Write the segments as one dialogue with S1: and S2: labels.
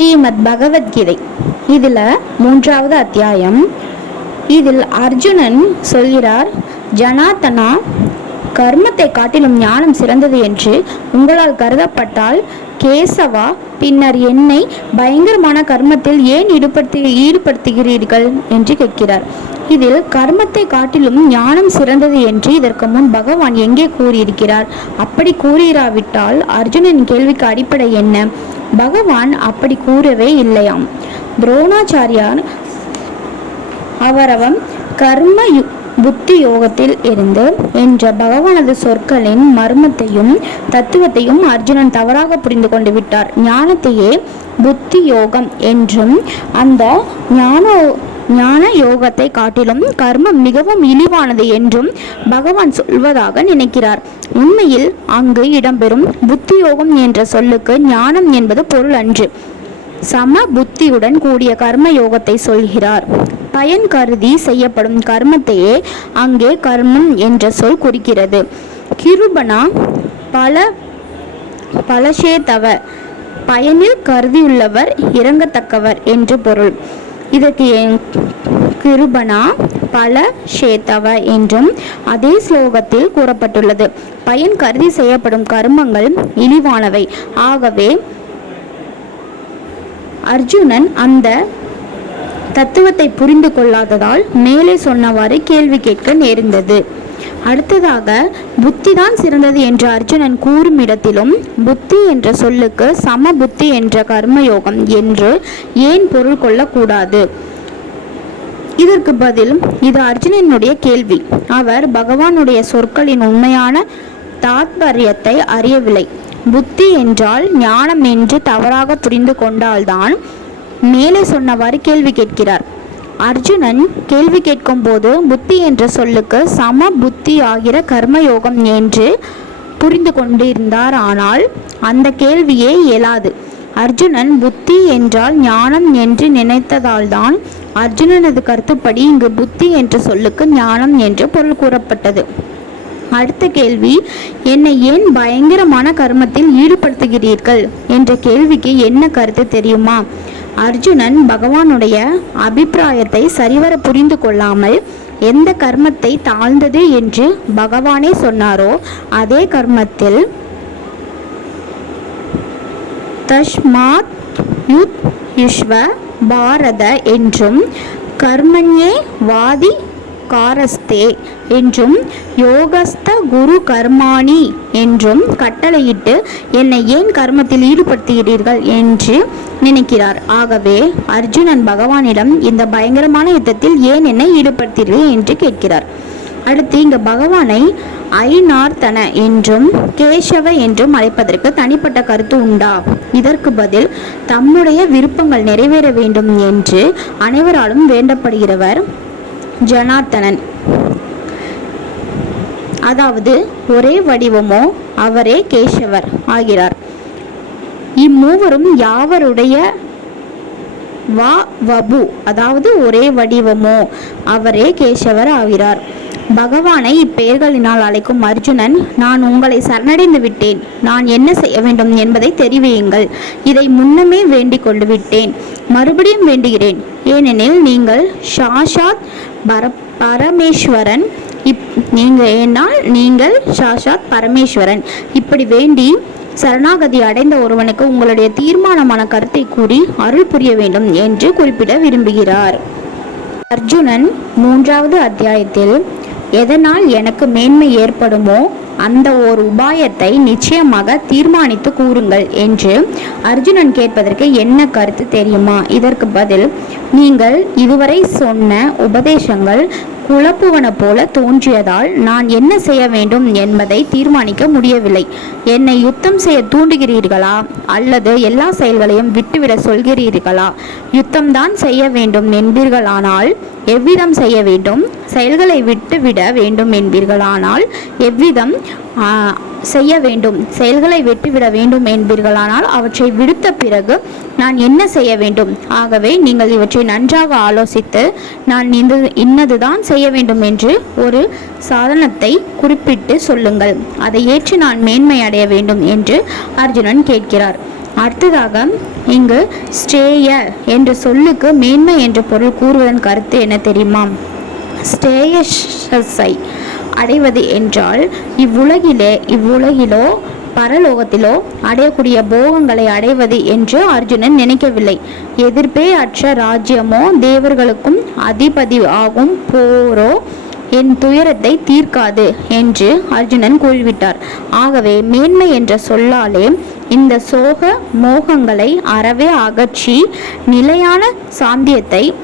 S1: ஸ்ரீமத் பகவத்கீதை. இதில் மூன்றாவது அத்தியாயம். இதில் அர்ஜுனன் சொல்கிறார் ஜனாதனா கர்மத்தை காட்டிலும் ஞானம் சிறந்தது என்று உங்களால் கருதப்பட்டால் கேசவா பின்னர் என்னை பயங்கரமான கர்மத்தில் ஏன் ஈடுபடுத்தி ஈடுபடுத்துகிறீர்கள்? என்று கேட்கிறார். இதில் கர்மத்தை காட்டிலும் ஞானம் சிறந்தது என்று இதற்கு முன் பகவான் எங்கே கூறியிருக்கிறார்? அப்படி கூறிராவிட்டால் அர்ஜுனன் கேள்விக்கு அடிப்படை என்ன? பகவான் அப்படி கூறவே இல்லையாம். துரோணாச்சாரியார் அவரவம் கர்ம யு- புத்தி யோகத்தில் இருந்து என்ற பகவானது சொற்களின் மர்மத்தையும் தத்துவத்தையும் அர்ஜுனன் தவறாக புரிந்து கொண்டு விட்டார். ஞானத்தையே புத்தி யோகம் என்றும் அந்த ஞான ஞான யோகத்தை காட்டிலும் கர்மம் மிகவும் இழிவானது என்றும் பகவான் சொல்வதாக நினைக்கிறார். உண்மையில் அங்கு இடம்பெறும் புத்தி யோகம் என்ற சொல்லுக்கு ஞானம் என்பது பொருள் அன்று. சம புத்தியுடன் கூடிய கர்ம யோகத்தை சொல்கிறார். பயன் கருதி செய்யப்படும் கர்மத்தையே அங்கே கர்மம் என்ற சொல் குறிக்கிறது. கிருபனா பல பலசேதவ பயனில் கருதியுள்ளவர் இறங்கத்தக்கவர் என்று பொருள். இதற்கு என்- கிருபனா பல ஷேத்தவ என்றும் அதே ஸ்லோகத்தில் கூறப்பட்டுள்ளது. பயன் கருதி செய்யப்படும் கர்மங்கள் இழிவானவை. ஆகவே அர்ஜுனன் அந்த தத்துவத்தை புரிந்து கொள்ளாததால் மேலே சொன்னவாறு கேள்வி கேட்க நேர்ந்தது. அடுத்ததாக புத்தி தான் சிறந்தது என்று அர்ஜுனன் கூறும் இடத்திலும் புத்தி என்ற சொல்லுக்கு சம புத்தி என்ற கர்மயோகம் என்று ஏன் பொருள் கொள்ளக்கூடாது? இதற்கு பதில் இது அர்ஜுனனுடைய கேள்வி. அவர் பகவானுடைய சொற்களின் உண்மையான தாத்பரியத்தை அறியவில்லை. புத்தி என்றால் ஞானம் என்று தவறாக புரிந்து கொண்டால்தான் மேலே சொன்னவாறு கேள்வி கேட்கிறார். அர்ஜுனன் கேள்வி கேட்கும் போது புத்தி என்ற சொல்லுக்கு சம புத்தி ஆகிற கர்மயோகம் என்று புரிந்து கொண்டிருந்தார். ஆனால் அந்த கேள்வியே இயலாது. அர்ஜுனன் புத்தி என்றால் ஞானம் என்று நினைத்ததால்தான் அர்ஜுனனது கருத்துப்படி இங்கு புத்தி என்ற சொல்லுக்கு ஞானம் என்று பொருள் கூறப்பட்டது. அடுத்த கேள்வி என்னை ஏன் பயங்கரமான கர்மத்தில் ஈடுபடுத்துகிறீர்கள்? என்ற கேள்விக்கு என்ன கருத்து தெரியுமா? அர்ஜுனன் பகவானுடைய அபிப்பிராயத்தை சரிவர புரிந்து கொள்ளாமல் எந்த கர்மத்தை தாழ்ந்தது என்று பகவானே சொன்னாரோ அதே கர்மத்தில் தஷ்மாத் யுத் யுஷ்வ பாரத என்றும் கர்மண்யே வாதி காரஸ்தே என்றும் யோகஸ்த குரு கர்மாணி என்றும் கட்டளையிட்டு என்னை ஏன் கர்மத்தில் ஈடுபடுத்துகிறீர்கள் என்று நினைக்கிறார். ஆகவே அர்ஜுனன் பகவானிடம் இந்த பயங்கரமான யுத்தத்தில் ஏன் என்னை ஈடுபடுத்தீர்கள் என்று கேட்கிறார். அடுத்து இங்க பகவானை ஐநார்த்தன என்றும் கேசவ என்றும் அழைப்பதற்கு தனிப்பட்ட கருத்து உண்டா? இதற்கு பதில் தம்முடைய விருப்பங்கள் நிறைவேற வேண்டும் என்று அனைவராலும் வேண்டப்படுகிறவர் ஜனார்த்தனன். அதாவது ஒரே வடிவமோ அவரே கேசவர் ஆகிறார். இம்மூவரும் யாவருடைய வா வபு அதாவது ஒரே வடிவமோ அவரே கேசவர் ஆகிறார். பகவானை இப்பெயர்களினால் அழைக்கும் அர்ஜுனன் நான் உங்களை சரணடைந்து விட்டேன். நான் என்ன செய்ய வேண்டும் என்பதை தெரிவியுங்கள். இதை முன்னமே வேண்டிக் கொண்டு விட்டேன். மறுபடியும் வேண்டுகிறேன். ஏனெனில் நீங்கள் சாஷாத் பர பரமேஸ்வரன். இப் நீங்கள் ஏனால் நீங்கள் சாஷாத் பரமேஸ்வரன். இப்படி வேண்டி சரணாகதி அடைந்த ஒருவனுக்கு உங்களுடைய தீர்மானமான கருத்தை கூறி அருள் புரிய வேண்டும் என்று குறிப்பிட விரும்புகிறார். அர்ஜுனன் மூன்றாவது அத்தியாயத்தில் எதனால் எனக்கு மேன்மை ஏற்படுமோ அந்த ஓர் உபாயத்தை நிச்சயமாக தீர்மானித்து கூறுங்கள் என்று அர்ஜுனன் கேட்பதற்கு என்ன கருத்து தெரியுமா? இதற்கு பதில் நீங்கள் இதுவரை சொன்ன உபதேசங்கள் குழப்புவன போல தோன்றியதால் நான் என்ன செய்ய வேண்டும் என்பதை தீர்மானிக்க முடியவில்லை. என்னை யுத்தம் செய்ய தூண்டுகிறீர்களா? அல்லது எல்லா செயல்களையும் விட்டுவிட சொல்கிறீர்களா? யுத்தம்தான் செய்ய வேண்டும் என்பீர்களானால் எவ்விதம் செய்ய வேண்டும்? செயல்களை விட்டுவிட வேண்டும் என்பீர்களானால் எவ்விதம் செய்ய வேண்டும். செயல்களை வெட்டிவிட வேண்டும் என்பீர்களானால் அவற்றை விடுத்த பிறகு நான் என்ன செய்ய வேண்டும்? ஆகவே நீங்கள் இவற்றை நன்றாக ஆலோசித்து நான் இந்த இன்னதுதான் செய்ய வேண்டும் என்று ஒரு சாதனத்தை குறிப்பிட்டு சொல்லுங்கள். அதை ஏற்று நான் மேன்மை அடைய வேண்டும் என்று அர்ஜுனன் கேட்கிறார். அடுத்ததாக இங்கு ஸ்டேய என்ற சொல்லுக்கு மேன்மை என்ற பொருள் கூறுவதன் கருத்து என்ன தெரியுமா? ஸ்டேயஸை அடைவது என்றால் இவ்வுலகிலே இவ்வுலகிலோ பரலோகத்திலோ அடையக்கூடிய போகங்களை அடைவது என்று அர்ஜுனன் நினைக்கவில்லை. எதிர்ப்பே அற்ற ராஜ்யமோ தேவர்களுக்கும் அதிபதி ஆகும் போரோ என் துயரத்தை தீர்க்காது என்று அர்ஜுனன் கூறிவிட்டார். ஆகவே மேன்மை என்ற சொல்லாலே இந்த சோக மோகங்களை அறவே அகற்றி நிலையான சாந்தியத்தை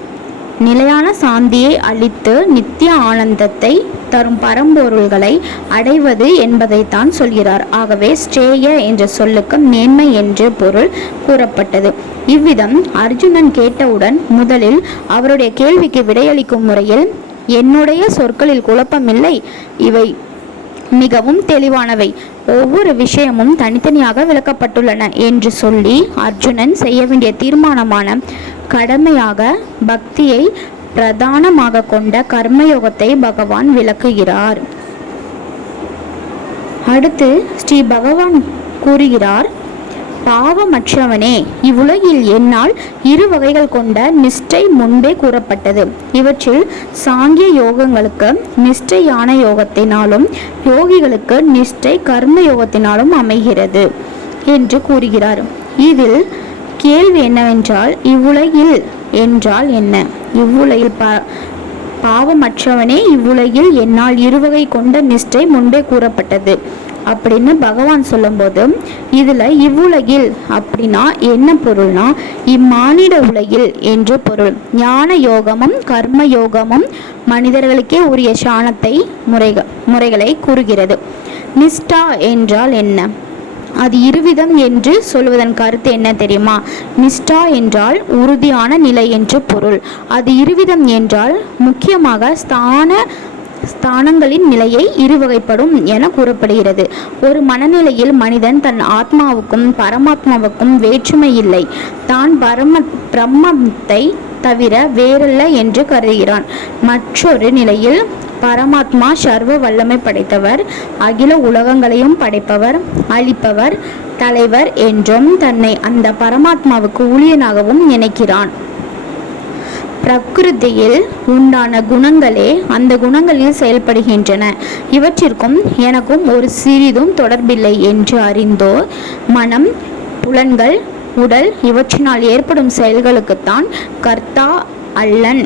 S1: நிலையான சாந்தியை அளித்து நித்திய ஆனந்தத்தை தரும் பரம்பொருள்களை அடைவது என்பதைத்தான் சொல்கிறார். ஆகவே ஸ்ரேய என்ற சொல்லுக்கு மேன்மை என்று பொருள் கூறப்பட்டது. இவ்விதம் அர்ஜுனன் கேட்டவுடன் முதலில் அவருடைய கேள்விக்கு விடையளிக்கும் முறையில் என்னுடைய சொற்களில் குழப்பமில்லை. இவை மிகவும் தெளிவானவை. ஒவ்வொரு விஷயமும் தனித்தனியாக விளக்கப்பட்டுள்ளன என்று சொல்லி அர்ஜுனன் செய்ய வேண்டிய தீர்மானமான கடமையாக பக்தியை பிரதானமாக கொண்ட கர்மயோகத்தை பகவான் விளக்குகிறார். அடுத்து ஸ்ரீ பகவான் கூறுகிறார் பாவமற்றவனே இவ்வுலகில் என்னால் இரு வகைகள் கொண்ட நிஷ்டை முன்பே கூறப்பட்டது. இவற்றில் சாங்கிய யோகங்களுக்கு நிஷ்டையான யோகத்தினாலும் யோகிகளுக்கு நிஷ்டை கர்ம யோகத்தினாலும் அமைகிறது என்று கூறுகிறார். இதில் கேள்வி என்னவென்றால் இவ்வுலகில் என்றால் என்ன? இவ்வுலகில் ப பாவமற்றவனே இவ்வுலகில் என்னால் இருவகை கொண்ட நிஷ்டை முன்பே கூறப்பட்டது. அப்படின்னு பகவான் சொல்லும்போது இதில் இவ்வுலகில் அப்படின்னா என்ன பொருள்னா இம்மானிட உலகில் என்று பொருள். ஞான யோகமும் கர்ம யோகமும் மனிதர்களுக்கே உரிய சாணத்தை முறைக முறைகளை கூறுகிறது. நிஷ்டா என்றால் என்ன? அது இருவிதம் என்று சொல்வதன் கருத்து என்ன தெரியுமா? நிஷ்டா என்றால் உறுதியான நிலை என்று பொருள். அது இருவிதம் என்றால் முக்கியமாக ஸ்தான ஸ்தானங்களின் நிலையை இருவகைப்படும் என கூறப்படுகிறது. ஒரு மனநிலையில் மனிதன் தன் ஆத்மாவுக்கும் பரமாத்மாவுக்கும் வேற்றுமை இல்லை. தான் பரம பிரம்மத்தை தவிர வேறல்ல என்று கருதுகிறான். மற்றொரு நிலையில் பரமாத்மா சர்வ வல்லமை படைத்தவர் அகில உலகங்களையும் படைப்பவர் அழிப்பவர் தலைவர் என்றும் தன்னை அந்த பரமாத்மாவுக்கு ஊழியனாகவும் நினைக்கிறான். பிரகிருதியில் உண்டான குணங்களே அந்த குணங்களில் செயல்படுகின்றன. இவற்றிற்கும் எனக்கும் ஒரு சிறிதும் தொடர்பில்லை என்று அறிந்தோ மனம் புலன்கள் உடல் இவற்றினால் ஏற்படும் செயல்களுக்குத்தான் கர்த்தா அல்லன்.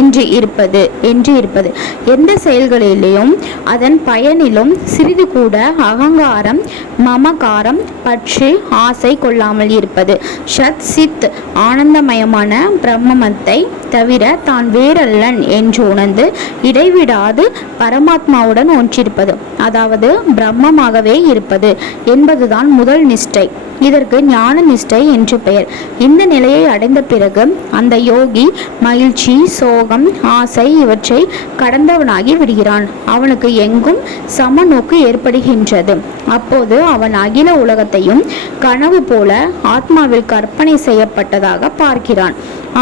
S1: என்று இருப்பது என்று இருப்பது. எந்த செயல்களிலேயும் அதன் பயனிலும் சிறிது கூட அகங்காரம் மமகாரம் பற்று ஆசை கொள்ளாமல் இருப்பது. ஷத் சித் ஆனந்தமயமான பிரம்மமத்தை தவிர தான் வேறல்லன் என்று உணர்ந்து இடைவிடாது பரமாத்மாவுடன் ஒன்றிருப்பது. அதாவது பிரம்மமாகவே இருப்பது என்பதுதான் முதல் நிஷ்டை. இதற்கு ஞான நிஷ்டை என்று பெயர். இந்த நிலையை அடைந்த பிறகு அந்த யோகி மகிழ்ச்சி சோகம் ஆசை இவற்றை கடந்தவனாகி விடுகிறான். அவனுக்கு எங்கும் சமநோக்கு ஏற்படுகின்றது. அப்போது அவன் அகில உலகத்தையும் கனவு போல ஆத்மாவில் கற்பனை செய்யப்பட்டதாக பார்க்கிறான்.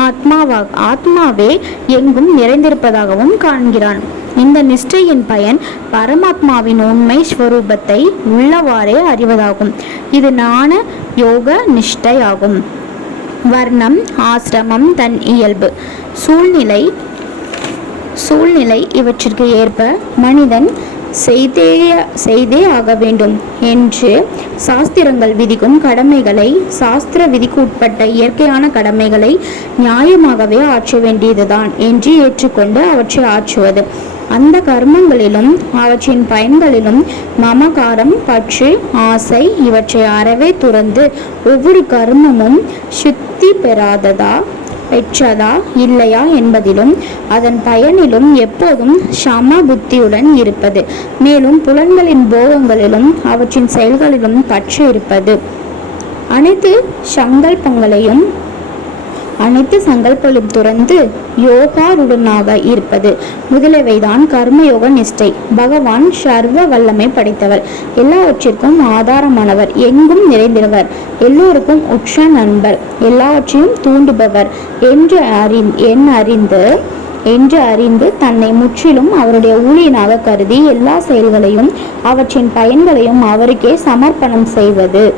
S1: ஆத்மாவா ஆத்மாவே எங்கும் நிறைந்திருப்பதாகவும் காண்கிறான். இந்த நிஷ்டையின் பயன் பரமாத்மாவின் உண்மை ஸ்வரூபத்தை உள்ளவாறே அறிவதாகும். இது ஞான யோக நிஷ்டையாகும். ஆகும் வர்ணம் ஆசிரமம் தன் இயல்பு. சூழ்நிலை சூழ்நிலை இவற்றிற்கு ஏற்ப மனிதன் செய்தே செய்தே ஆக வேண்டும் என்று சாஸ்திரங்கள் விதிக்கும் கடமைகளை சாஸ்திர விதிக்கு உட்பட்ட இயற்கையான கடமைகளை நியாயமாகவே ஆற்ற வேண்டியதுதான் என்று ஏற்றுக்கொண்டு அவற்றை ஆற்றுவது. அந்த கர்மங்களிலும் அவற்றின் பயன்களிலும் மமகாரம் பற்று ஆசை இவற்றை அறவே துறந்து ஒவ்வொரு கர்மமும் சுத்தி பெறாததா பெற்றதா இல்லையா என்பதிலும் அதன் பயனிலும் எப்போதும் சம புத்தியுடன் இருப்பது. மேலும் புலன்களின் போகங்களிலும் அவற்றின் செயல்களிலும் பற்று இருப்பது. அனைத்து சங்கல்பங்களையும் அனைத்து சங்கல்பங்களும் துறந்து யோகாருடனாக இருப்பது. முதலவைதான் கர்மயோக நிஷ்டை. பகவான் சர்வ வல்லமை படைத்தவர். எல்லாவற்றிற்கும் ஆதாரமானவர். எங்கும் நிறைந்தவர் எல்லோருக்கும் உற்ற நண்பர். எல்லாவற்றையும் தூண்டுபவர். என்று அறி என் அறிந்து என்று அறிந்து தன்னை முற்றிலும் அவருடைய ஊழியனாக கருதி எல்லா செயல்களையும் அவற்றின் பயன்களையும் அவருக்கே சமர்ப்பணம் செய்வது.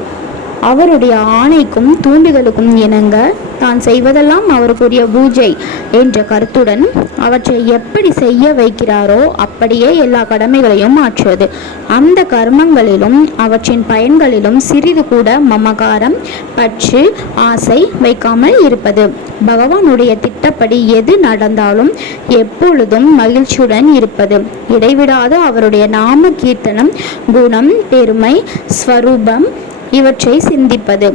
S1: அவருடைய ஆணைக்கும் தூண்டுதலுக்கும் இணங்க தான் செய்வதெல்லாம் அவருக்குரிய பூஜை என்ற கருத்துடன் அவற்றை எப்படி செய்ய வைக்கிறாரோ அப்படியே எல்லா கடமைகளையும் ஆற்றுவது அந்த கர்மங்களிலும் அவற்றின் பயன்களிலும் சிறிது கூட மமகாரம் பற்று ஆசை வைக்காமல் இருப்பது. பகவானுடைய திட்டப்படி எது நடந்தாலும் எப்பொழுதும் மகிழ்ச்சியுடன் இருப்பது. இடைவிடாத அவருடைய நாம கீர்த்தனம் குணம் பெருமை ஸ்வரூபம் இவற்றை சிந்திப்பது.